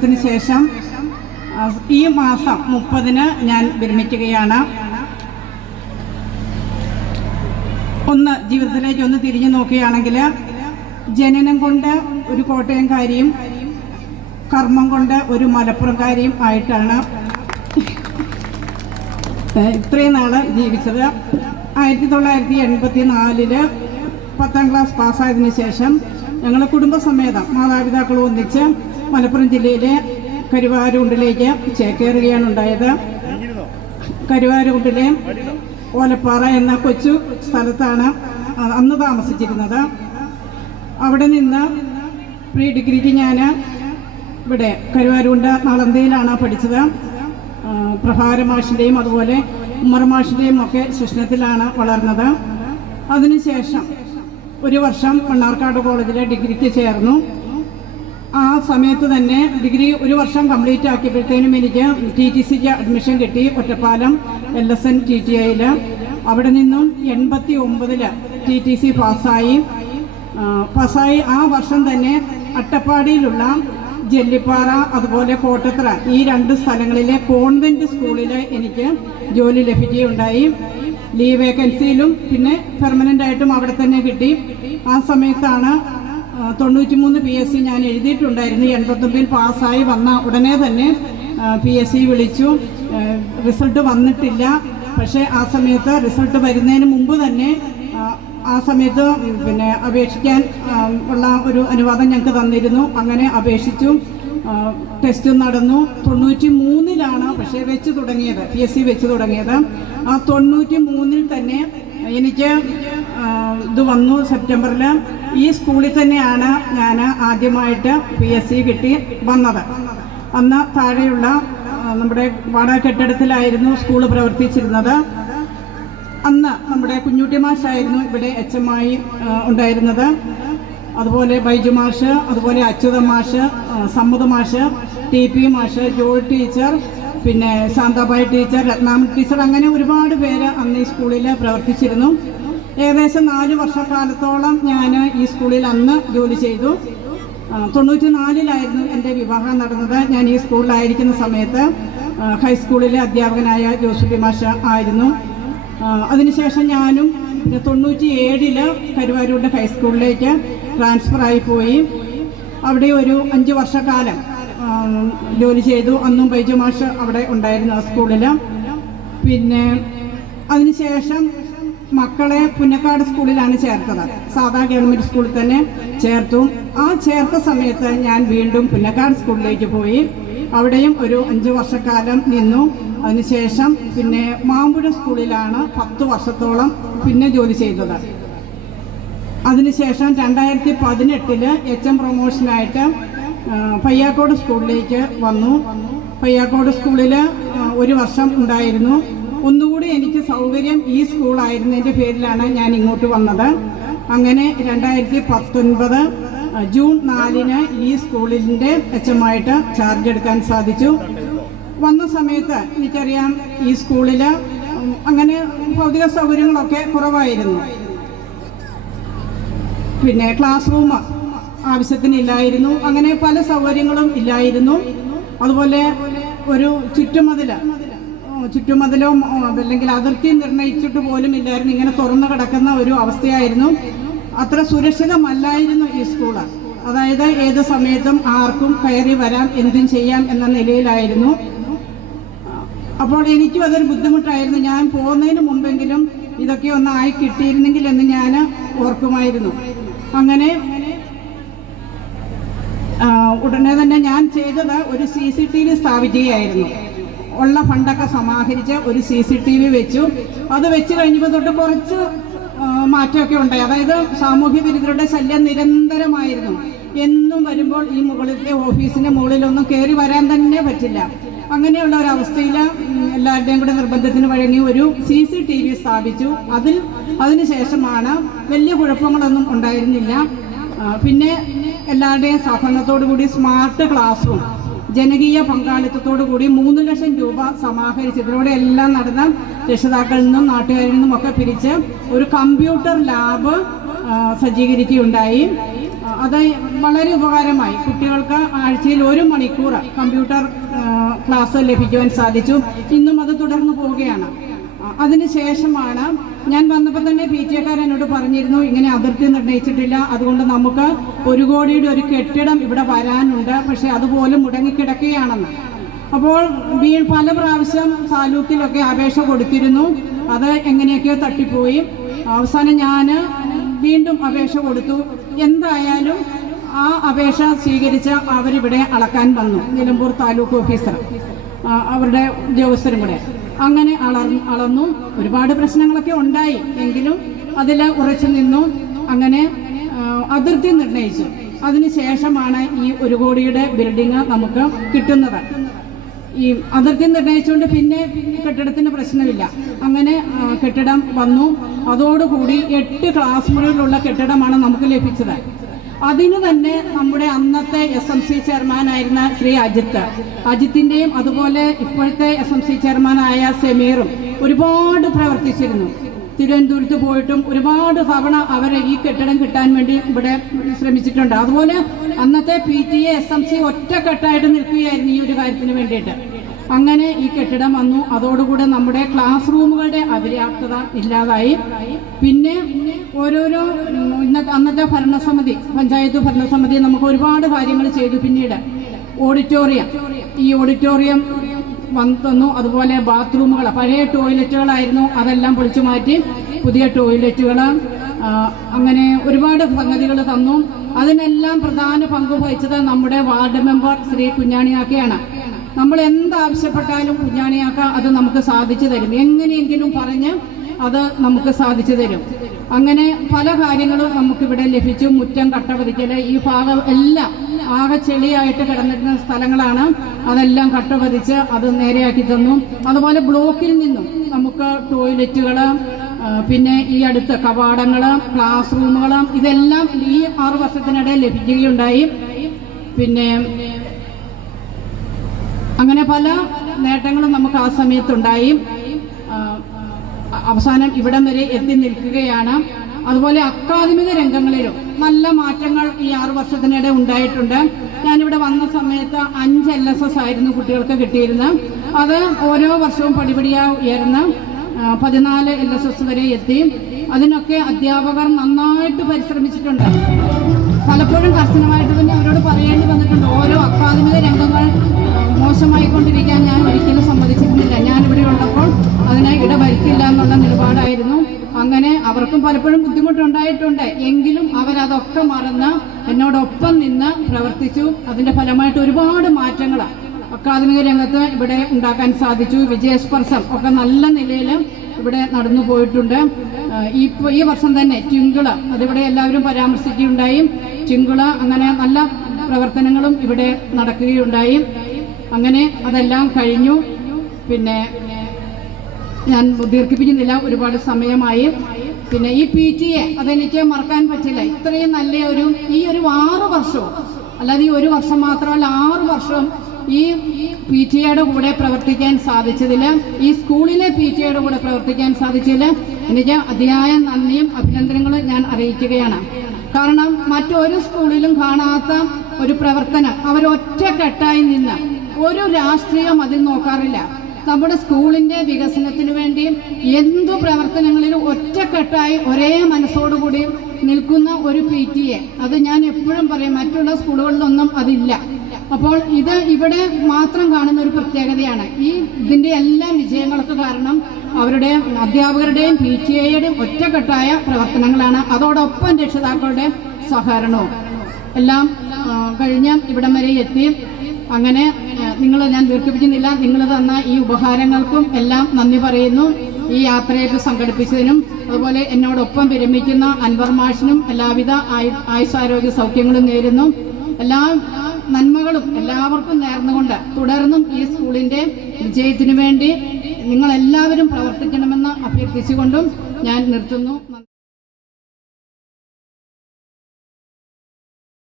ത്തിന് ശേഷം ഈ മാസം മുപ്പതിന് ഞാൻ വിരമിക്കുകയാണ്. ഒന്ന് ജീവിതത്തിലേക്ക് ഒന്ന് തിരിഞ്ഞു നോക്കുകയാണെങ്കിൽ ജനനം കൊണ്ട് ഒരു കോട്ടയംകാരിയും കർമ്മം കൊണ്ട് ഒരു മലപ്പുറംകാരിയും ആയിട്ടാണ് ഇത്രയും നാൾ ജീവിച്ചത്. ആയിരത്തി തൊള്ളായിരത്തി എൺപത്തി നാലിൽ പത്താം ക്ലാസ് പാസ്സായതിനു ശേഷം ഞങ്ങൾ കുടുംബസമേതം മാതാപിതാക്കൾ ഒന്നിച്ച് മലപ്പുറം ജില്ലയിലെ കരുവാരുണ്ടിലേക്ക് ചേക്കേറുകയാണ് ഉണ്ടായത്. കരുവാരുണ്ടിലെ ഓലപ്പാറ എന്ന കൊച്ചു സ്ഥലത്താണ് അന്ന് താമസിച്ചിരുന്നത്. അവിടെ നിന്ന് പ്രീ ഡിഗ്രിക്ക് ഞാൻ ഇവിടെ കരുവാരുണ്ട നളന്തയിലാണ് പഠിച്ചത്. പ്രഭാര മാഷിന്റെയും അതുപോലെ ഉമ്മർ മാഷിന്റെയും ഒക്കെ ശിക്ഷണത്തിലാണ് വളർന്നത്. അതിനുശേഷം ഒരു വർഷം മണ്ണാർക്കാട് കോളേജിലെ ഡിഗ്രിക്ക് ചേർന്നു. ആ സമയത്ത് തന്നെ ഡിഗ്രി ഒരു വർഷം കംപ്ലീറ്റ് ആക്കിയപ്പോഴത്തേനും എനിക്ക് ടി ടി സിക്ക് അഡ്മിഷൻ കിട്ടി Ottapalam L S N T T ഐയിൽ അവിടെ നിന്നും എൺപത്തി ഒമ്പതിൽ ടി ടി സി പാസ്സായി. പാസ്സായി ആ വർഷം തന്നെ അട്ടപ്പാടിയിലുള്ള ജെല്ലിപ്പാറ അതുപോലെ കോട്ടത്തറ ഈ രണ്ട് സ്ഥലങ്ങളിലെ കോൺവെന്റ് സ്കൂളിൽ എനിക്ക് ജോലി ലഭിക്കുകയുണ്ടായി. ലീവ് വേക്കൻസിയിലും പിന്നെ പെർമനന്റ് ആയിട്ടും അവിടെ തന്നെ കിട്ടി. ആ സമയത്താണ് തൊണ്ണൂറ്റി മൂന്ന് പി എസ് സി ഞാൻ എഴുതിയിട്ടുണ്ടായിരുന്നു. എൺപത്തൊമ്പതിൽ പാസ്സായി വന്ന ഉടനെ തന്നെ പി എസ് സി വിളിച്ചു. റിസൾട്ട് വന്നിട്ടില്ല. പക്ഷേ ആ സമയത്ത് റിസൾട്ട് വരുന്നതിന് മുമ്പ് തന്നെ ആ, സമയത്ത് പിന്നെ അപേക്ഷിക്കാൻ ഉള്ള ഒരു അനുവാദം ഞങ്ങൾക്ക് തന്നിരുന്നു. അങ്ങനെ അപേക്ഷിച്ചു. ടെസ്റ്റ് നടന്നു. തൊണ്ണൂറ്റി മൂന്നിലാണ് പക്ഷേ വെച്ച് തുടങ്ങിയത് പി എസ് സി വെച്ച് തുടങ്ങിയത്. ആ തൊണ്ണൂറ്റി മൂന്നിൽ തന്നെ എനിക്ക് ഇത് വന്നു സെപ്റ്റംബറിൽ ഈ സ്കൂളിൽ തന്നെയാണ് ഞാൻ ആദ്യമായിട്ട് പി എസ് സി കിട്ടി വന്നത്. അന്ന് താഴെയുള്ള നമ്മുടെ വാടക കെട്ടിടത്തിലായിരുന്നു സ്കൂൾ പ്രവർത്തിച്ചിരുന്നത്. അന്ന് നമ്മുടെ കുഞ്ഞുട്ടി മാഷായിരുന്നു ഇവിടെ എച്ച് എം ആയി ഉണ്ടായിരുന്നത്. അതുപോലെ ബൈജു മാഷ് അതുപോലെ അച്യുത മാഷ് സമ്മത് മാഷ് ടി പി മാഷ് ജോൾ ടീച്ചർ പിന്നെ ശാന്താബായ് ടീച്ചർ രത്നാമ ടീച്ചർ അങ്ങനെ ഒരുപാട് പേര് അന്ന് ഈ സ്കൂളിൽ പ്രവർത്തിച്ചിരുന്നു. ഏകദേശം നാല് വർഷക്കാലത്തോളം ഞാൻ ഈ സ്കൂളിൽ അന്ന് ജോലി ചെയ്തു. തൊണ്ണൂറ്റി നാലിലായിരുന്നു എന്റെ വിവാഹം നടന്നത്. ഞാൻ ഈ സ്കൂളിലായിരിക്കുന്ന സമയത്ത് ഹൈസ്കൂളിലെ അധ്യാപകനായ ജോസഫി മാഷ ആയിരുന്നു. അതിനുശേഷം ഞാനും തൊണ്ണൂറ്റി ഏഴിൽ കരുവാരൂരിന്റെ ഹൈസ്കൂളിലേക്ക് ട്രാൻസ്ഫർ ആയി പോയി. അവിടെ ഒരു അഞ്ച് വർഷക്കാലം ജോലി ചെയ്തു. അന്നും ബൈജു മാഷ് അവിടെ ഉണ്ടായിരുന്നു ആ സ്കൂളിൽ പിന്നെ അതിനുശേഷം മക്കളെ പുന്നക്കാട് സ്കൂളിലാണ് ചേർത്തത്. സാധാ ഗവൺമെന്റ് സ്കൂളിൽ തന്നെ ചേർത്തു. ആ ചേർത്ത സമയത്ത് ഞാൻ വീണ്ടും പുന്നക്കാട് സ്കൂളിലേക്ക് പോയി. അവിടെയും ഒരു അഞ്ച് വർഷക്കാലം നിന്നു. അതിനുശേഷം പിന്നെ മാമ്പുഴ സ്കൂളിലാണ് പത്ത് വർഷത്തോളം പിന്നെ ജോലി ചെയ്തത്. അതിനുശേഷം രണ്ടായിരത്തി പതിനെട്ടിൽ എച്ച് എം പ്രൊമോഷനായിട്ട് പയ്യാക്കോട് സ്കൂളിലേക്ക് വന്നു. പയ്യാക്കോട് സ്കൂളിൽ ഒരു വർഷം ഉണ്ടായിരുന്നു. ഒന്നുകൂടി സൗകര്യം ഈ സ്കൂളായിരുന്നതിന്റെ പേരിലാണ് ഞാൻ ഇങ്ങോട്ട് വന്നത്. അങ്ങനെ രണ്ടായിരത്തി പത്തൊൻപത് ജൂൺ നാലിന് ഈ സ്കൂളിന്റെ എച്ച് ആയിട്ട് ചാർജ് എടുക്കാൻ സാധിച്ചു. വന്ന സമയത്ത് എനിക്കറിയാം ഈ സ്കൂളിൽ അങ്ങനെ ഭൗതിക സൗകര്യങ്ങളൊക്കെ കുറവായിരുന്നു. പിന്നെ ക്ലാസ് റൂം ആവശ്യത്തിന് ഇല്ലായിരുന്നു അങ്ങനെ പല സൗകര്യങ്ങളും ഇല്ലായിരുന്നു. അതുപോലെ ഒരു ചുറ്റുമതിൽ ചുറ്റുമതിലോ അല്ലെങ്കിൽ അതിർത്തി നിർണയിച്ചിട്ട് പോലും ഇല്ലായിരുന്നു. ഇങ്ങനെ തുറന്നു കിടക്കുന്ന ഒരു അവസ്ഥയായിരുന്നു. അത്ര സുരക്ഷിതമല്ലായിരുന്നു ഈ സ്കൂൾ. അതായത് ഏത് സമയത്തും ആർക്കും കയറി വരാം എന്തും ചെയ്യാം എന്ന നിലയിലായിരുന്നു. അപ്പോൾ എനിക്കും അതൊരു ബുദ്ധിമുട്ടായിരുന്നു. ഞാൻ പോകുന്നതിന് മുമ്പെങ്കിലും ഇതൊക്കെ ഒന്ന് ആയി കിട്ടിയിരുന്നെങ്കിൽ എന്ന് ഞാൻ ഓർക്കുമായിരുന്നു. അങ്ങനെ ഉടനെ തന്നെ ഞാൻ ചെയ്തത് ഒരു സി സി ടി വി സ്ഥാപിക്കുകയായിരുന്നു. ഉള്ള ഫണ്ടൊക്കെ സമാഹരിച്ച് ഒരു സി സി ടി വി വെച്ചു. അത് വെച്ച് കഴിഞ്ഞപ്പോൾ തൊട്ട് കുറച്ച് മാറ്റമൊക്കെ ഉണ്ടായി. അതായത് സാമൂഹ്യ വിരുദ്ധരുടെ ശല്യം നിരന്തരമായിരുന്നു. എന്നും വരുമ്പോൾ ഈ മുകളിലെ ഓഫീസിന്റെ മുകളിലൊന്നും കയറി വരാൻ തന്നെ പറ്റില്ല. അങ്ങനെയുള്ള ഒരു അവസ്ഥയിൽ എല്ലാവരുടെയും കൂടെ നിർബന്ധത്തിന് വഴങ്ങി ഒരു സി സി ടി വി സ്ഥാപിച്ചു. അതിൽ അതിനുശേഷമാണ് വലിയ കുഴപ്പങ്ങളൊന്നും ഉണ്ടായിരുന്നില്ല. പിന്നെ എല്ലാവരുടെയും സഹകരണത്തോടു കൂടി സ്മാർട്ട് ക്ലാസ് റൂം ജനകീയ പങ്കാളിത്തത്തോടു കൂടി മൂന്ന് ലക്ഷം രൂപ സമാഹരിച്ച് ഇതിലൂടെ എല്ലാം നടന്ന രക്ഷിതാക്കളിൽ നിന്നും നാട്ടുകാരിൽ നിന്നും ഒക്കെ പിരിച്ച് ഒരു കമ്പ്യൂട്ടർ ലാബ് സജ്ജീകരിക്കുകയുണ്ടായി. അത് വളരെ ഉപകാരമായി. കുട്ടികൾക്ക് ആഴ്ചയിൽ ഒരു മണിക്കൂർ കമ്പ്യൂട്ടർ ക്ലാസ് ലഭിക്കുവാൻ സാധിച്ചു. ഇന്നും അത് തുടർന്നു പോവുകയാണ്. അതിനുശേഷമാണ് ഞാൻ വന്നപ്പോൾ തന്നെ പി ടി എക്കാർ എന്നോട് പറഞ്ഞിരുന്നു ഇങ്ങനെ അതിർത്തി നിർണയിച്ചിട്ടില്ല. അതുകൊണ്ട് നമുക്ക് ഒരു കോടിയുടെ ഒരു കെട്ടിടം ഇവിടെ വരാനുണ്ട്. പക്ഷെ അതുപോലും മുടങ്ങിക്കിടക്കുകയാണെന്ന്. അപ്പോൾ പല പ്രാവശ്യം താലൂക്കിലൊക്കെ അപേക്ഷ കൊടുത്തിരുന്നു. അത് എങ്ങനെയൊക്കെയോ തട്ടിപ്പോയി. അവസാനം ഞാൻ വീണ്ടും അപേക്ഷ കൊടുത്തു. എന്തായാലും ആ അപേക്ഷ സ്വീകരിച്ച് അവരിവിടെ അളക്കാൻ വന്നു. നിലമ്പൂർ താലൂക്ക് ഓഫീസർ. അവരുടെ ഉദ്യോഗസ്ഥരും കൂടെ. അങ്ങനെ അളർ അളന്നു. ഒരുപാട് പ്രശ്നങ്ങളൊക്കെ ഉണ്ടായി. എങ്കിലും അതിൽ ഉറച്ചു നിന്നു. അങ്ങനെ അതിർത്തി നിർണയിച്ചു. അതിനുശേഷമാണ് ഈ ഒരു കോടിയുടെ ബിൽഡിംഗ് നമുക്ക് കിട്ടുന്നത്. ഈ അതിർത്തി നിർണയിച്ചുകൊണ്ട് പിന്നെ കെട്ടിടത്തിന് പ്രശ്നമില്ല. അങ്ങനെ കെട്ടിടം വന്നു. അതോടുകൂടി എട്ട് ക്ലാസ് മുറികളുള്ള കെട്ടിടമാണ് നമുക്ക് ലഭിച്ചത്. അതിന് തന്നെ നമ്മുടെ അന്നത്തെ എസ് എം സി ചെയർമാനായിരുന്ന ശ്രീ അജിത്ത്. അജിത്തിന്റെയും അതുപോലെ ഇപ്പോഴത്തെ എസ് എം സി ചെയർമാനായ സെമീറും ഒരുപാട് പ്രവർത്തിച്ചിരുന്നു. തിരുവനന്തപുരത്ത് പോയിട്ടും ഒരുപാട് തവണ അവരെ ഈ കെട്ടിടം കിട്ടാൻ വേണ്ടി ഇവിടെ ശ്രമിച്ചിട്ടുണ്ട്. അതുപോലെ അന്നത്തെ P T A S M C ഒറ്റക്കെട്ടായിട്ട് നിൽക്കുകയായിരുന്നു ഈ ഒരു കാര്യത്തിന് വേണ്ടിയിട്ട്. അങ്ങനെ ഈ കെട്ടിടം വന്നു. അതോടുകൂടെ നമ്മുടെ ക്ലാസ് റൂമുകളുടെ അപര്യാപ്തത ഇല്ലാതായി. പിന്നെ ഓരോരോ അന്നത്തെ ഭരണസമിതി പഞ്ചായത്ത് ഭരണസമിതി നമുക്ക് ഒരുപാട് കാര്യങ്ങൾ ചെയ്തു പിന്നീട്. ഓഡിറ്റോറിയം. ഈ ഓഡിറ്റോറിയം വന്നു അതുപോലെ ബാത്റൂമുകൾ. പഴയ ടോയ്ലറ്റുകളായിരുന്നു. അതെല്ലാം പൊളിച്ചു മാറ്റി. പുതിയ ടോയ്ലറ്റുകൾ അങ്ങനെ ഒരുപാട് സംഗതികൾ തന്നു. അതിനെല്ലാം പ്രധാന പങ്ക് വഹിച്ചത് നമ്മുടെ വാർഡ് മെമ്പർ ശ്രീ കുഞ്ഞാണിയാക്കയാണ്. നമ്മൾ എന്താവശ്യപ്പെട്ടാലും കുഞ്ഞാണിയാക്ക അത് നമുക്ക് സാധിച്ചു തരും. എങ്ങനെയെങ്കിലും പറഞ്ഞ് അത് നമുക്ക് സാധിച്ചു തരും. അങ്ങനെ പല കാര്യങ്ങളും നമുക്കിവിടെ ലഭിച്ചു. മുറ്റം കട്ടപതിക്കൽ ഈ ഭാഗം എല്ലാം ആകെ ചെളിയായിട്ട് കിടന്നിരുന്ന സ്ഥലങ്ങളാണ്. അതെല്ലാം കട്ടപതിച്ച് അത് നേരെയാക്കി തന്നു. അതുപോലെ ബ്ലോക്കിൽ നിന്നും നമുക്ക് ടോയ്ലറ്റുകൾ പിന്നെ ഈ അടുത്ത് കവാടങ്ങൾ ക്ലാസ് റൂമുകൾ ഇതെല്ലാം ഈ ആറ് വർഷത്തിനിടെ ലഭിക്കുകയുണ്ടായി. പിന്നെ അങ്ങനെ പല നേട്ടങ്ങളും നമുക്ക് ആ സമയത്തുണ്ടായി. അവസാനം ഇവിടം വരെ എത്തി നിൽക്കുകയാണ്. അതുപോലെ അക്കാദമിക രംഗങ്ങളിലും നല്ല മാറ്റങ്ങൾ ഈ ആറു വർഷത്തിനിടെ ഉണ്ടായിട്ടുണ്ട്. ഞാനിവിടെ വന്ന സമയത്ത് അഞ്ച് എൽ എസ് എസ് ആയിരുന്നു കുട്ടികൾക്ക് കിട്ടിയിരുന്നത്. അത് ഓരോ വർഷവും പടിപടിയായി ഉയർന്ന് പതിനാല് എൽ എസ് എസ് വരെ എത്തി. അതിനൊക്കെ അധ്യാപകർ നന്നായിട്ട് പരിശ്രമിച്ചിട്ടുണ്ട്. പലപ്പോഴും കർശനമായിട്ട് തന്നെ അവരോട് പറയേണ്ടി വന്നിട്ടുണ്ട്. ഓരോ അക്കാദമിക രംഗങ്ങൾ മോശമായിക്കൊണ്ടിരിക്കാൻ ഞാൻ ഒരിക്കലും സമ്മതിച്ചിരുന്നില്ല. ഞാനിവിടെ ഉള്ളപ്പോൾ അതിനെ ഇടവരുത്തില്ല എന്നുള്ള നിലപാടായിരുന്നു. അങ്ങനെ അവർക്കും പലപ്പോഴും ബുദ്ധിമുട്ടുണ്ടായിട്ടുണ്ട്. എങ്കിലും അവരതൊക്കെ മറന്ന് എന്നോടൊപ്പം നിന്ന് പ്രവർത്തിച്ചു. അതിന്റെ ഫലമായിട്ട് ഒരുപാട് മാറ്റങ്ങൾ അക്കാദമിക രംഗത്ത് ഇവിടെ ഉണ്ടാക്കാൻ സാധിച്ചു. വിജയസ്പർശം ഒക്കെ നല്ല നിലയിൽ ഇവിടെ നടന്നു പോയിട്ടുണ്ട്. ഇപ്പോൾ ഈ വർഷം തന്നെ ചിങ്കിള അതിവിടെ എല്ലാവരും പരാമർശിക്കുകയുണ്ടായി. ചിങ്കിള അങ്ങനെ നല്ല പ്രവർത്തനങ്ങളും ഇവിടെ നടക്കുകയുണ്ടായി. അങ്ങനെ അതെല്ലാം കഴിഞ്ഞു. പിന്നെ ഞാൻ ദീർഘിപ്പിക്കുന്നില്ല. ഒരുപാട് സമയമായി. പിന്നെ ഈ പി ടി എ അതെനിക്ക് മറക്കാൻ പറ്റില്ല. ഇത്രയും നല്ല ഒരു ഈ ഒരു ആറ് വർഷവും അല്ലാതെ ഈ ഒരു വർഷം മാത്രമല്ല ആറ് വർഷം ഈ പി ടി എയുടെ കൂടെ പ്രവർത്തിക്കാൻ സാധിച്ചതിൽ ഈ സ്കൂളിലെ പി ടി എയുടെ കൂടെ പ്രവർത്തിക്കാൻ സാധിച്ചതിൽ എനിക്ക് അതിയായ നന്ദിയും അഭിനന്ദനങ്ങളും ഞാൻ അറിയിക്കുകയാണ്. കാരണം മറ്റൊരു സ്കൂളിലും കാണാത്ത ഒരു പ്രവർത്തനം അവരൊറ്റക്കെട്ടായി നിന്ന് ഒരു രാഷ്ട്രീയം അതിൽ നോക്കാറില്ല. നമ്മുടെ സ്കൂളിന്റെ വികസനത്തിന് വേണ്ടിയും എന്തു പ്രവർത്തനങ്ങളിലും ഒറ്റക്കെട്ടായി ഒരേ മനസ്സോടുകൂടി നിൽക്കുന്ന ഒരു പി ടി എ. അത് ഞാൻ എപ്പോഴും പറയും മറ്റുള്ള സ്കൂളുകളിലൊന്നും അതില്ല. അപ്പോൾ ഇത് ഇവിടെ മാത്രം കാണുന്ന ഒരു പ്രത്യേകതയാണ്. ഈ ഇതിന്റെ എല്ലാ വിജയങ്ങൾക്ക് കാരണം അവരുടെ അധ്യാപകരുടെയും പി ടി എയുടെയും ഒറ്റക്കെട്ടായ പ്രവർത്തനങ്ങളാണ്. അതോടൊപ്പം രക്ഷിതാക്കളുടെ സഹകരണവും. എല്ലാം കഴിഞ്ഞ് ഇവിടം വരെ എത്തി. അങ്ങനെ നിങ്ങൾ ഞാൻ ദീർഘിപ്പിക്കുന്നില്ല. നിങ്ങൾ തന്ന ഈ ഉപഹാരങ്ങൾക്കും എല്ലാം നന്ദി പറയുന്നു. ഈ യാത്രയൊക്കെ സംഘടിപ്പിച്ചതിനും അതുപോലെ എന്നോടൊപ്പം വിരമിക്കുന്ന അൻവർ മാഷിനും എല്ലാവിധ ആയു- ആയുസ്സാരോഗ്യ സൗഖ്യങ്ങളും നേരുന്നു. എല്ലാ നന്മകളും എല്ലാവർക്കും നേർന്നുകൊണ്ട് തുടർന്നും ഈ സ്കൂളിന്റെ വിജയത്തിനു വേണ്ടി നിങ്ങളെല്ലാവരും പ്രവർത്തിക്കണമെന്ന് അഭ്യർത്ഥിച്ചുകൊണ്ടും ഞാൻ നിർത്തുന്നു.